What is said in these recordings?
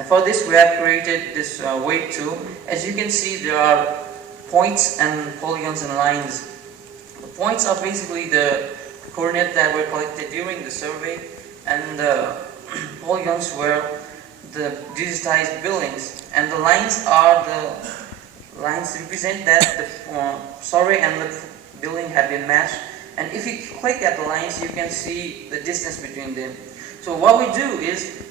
And for this we have created this weight tool. As you can see, there are points and polygons and lines. The points are basically the coordinates that were collected during the survey, and the polygons were the digitized buildings, and the lines are the lines represent that the survey and the building have been matched. And if you click at the lines, you can see the distance between them. So what we do is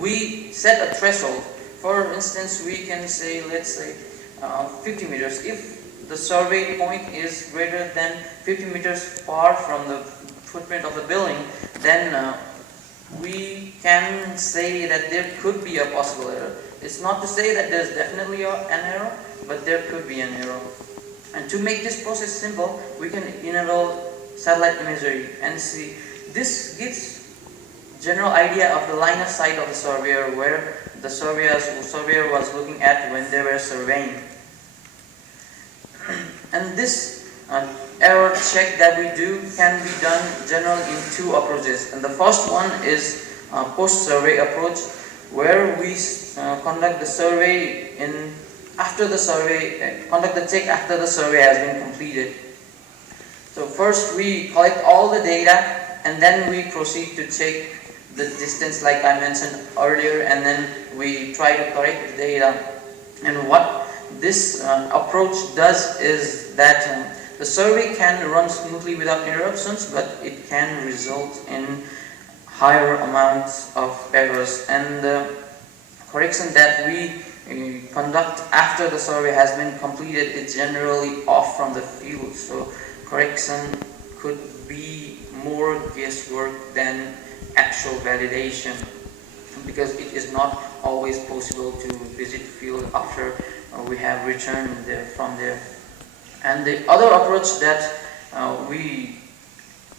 we set a threshold. For instance, we can say, let's say 50 meters. If the survey point is greater than 50 meters far from the footprint of the building, then we can say that there could be a possible error. It's not to say that there's definitely an error, but there could be an error. And to make this process simple, we can enable satellite imagery and see. This gives general idea of the line of sight of the surveyor, where the surveyor was looking at when they were surveying. And this error check that we do can be done generally in two approaches. And the first one is post-survey approach, where we conduct the survey conduct the check after the survey has been completed. So first we collect all the data, and then we proceed to check the distance like I mentioned earlier, and then we try to correct the data. And what this approach does is that the survey can run smoothly without interruptions, but it can result in higher amounts of errors. And the correction that we conduct after the survey has been completed is generally off from the field. So correction could be more guesswork than actual validation, because it is not always possible to visit field after we have returned from there. And the other approach that we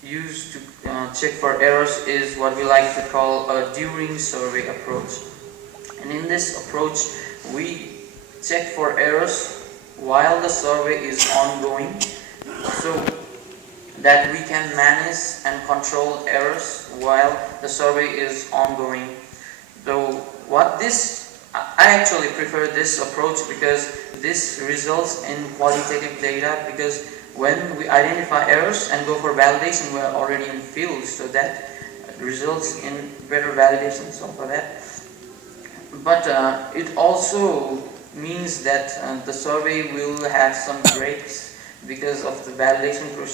use to check for errors is what we like to call a during survey approach. And in this approach, we check for errors while the survey is ongoing, so that we can manage and control errors while the survey is ongoing. So I actually prefer this approach, because this results in qualitative data, because when we identify errors and go for validation, we are already in field, so that results in better validation. So for that, but it also means that the survey will have some breaks because of the validation procedure.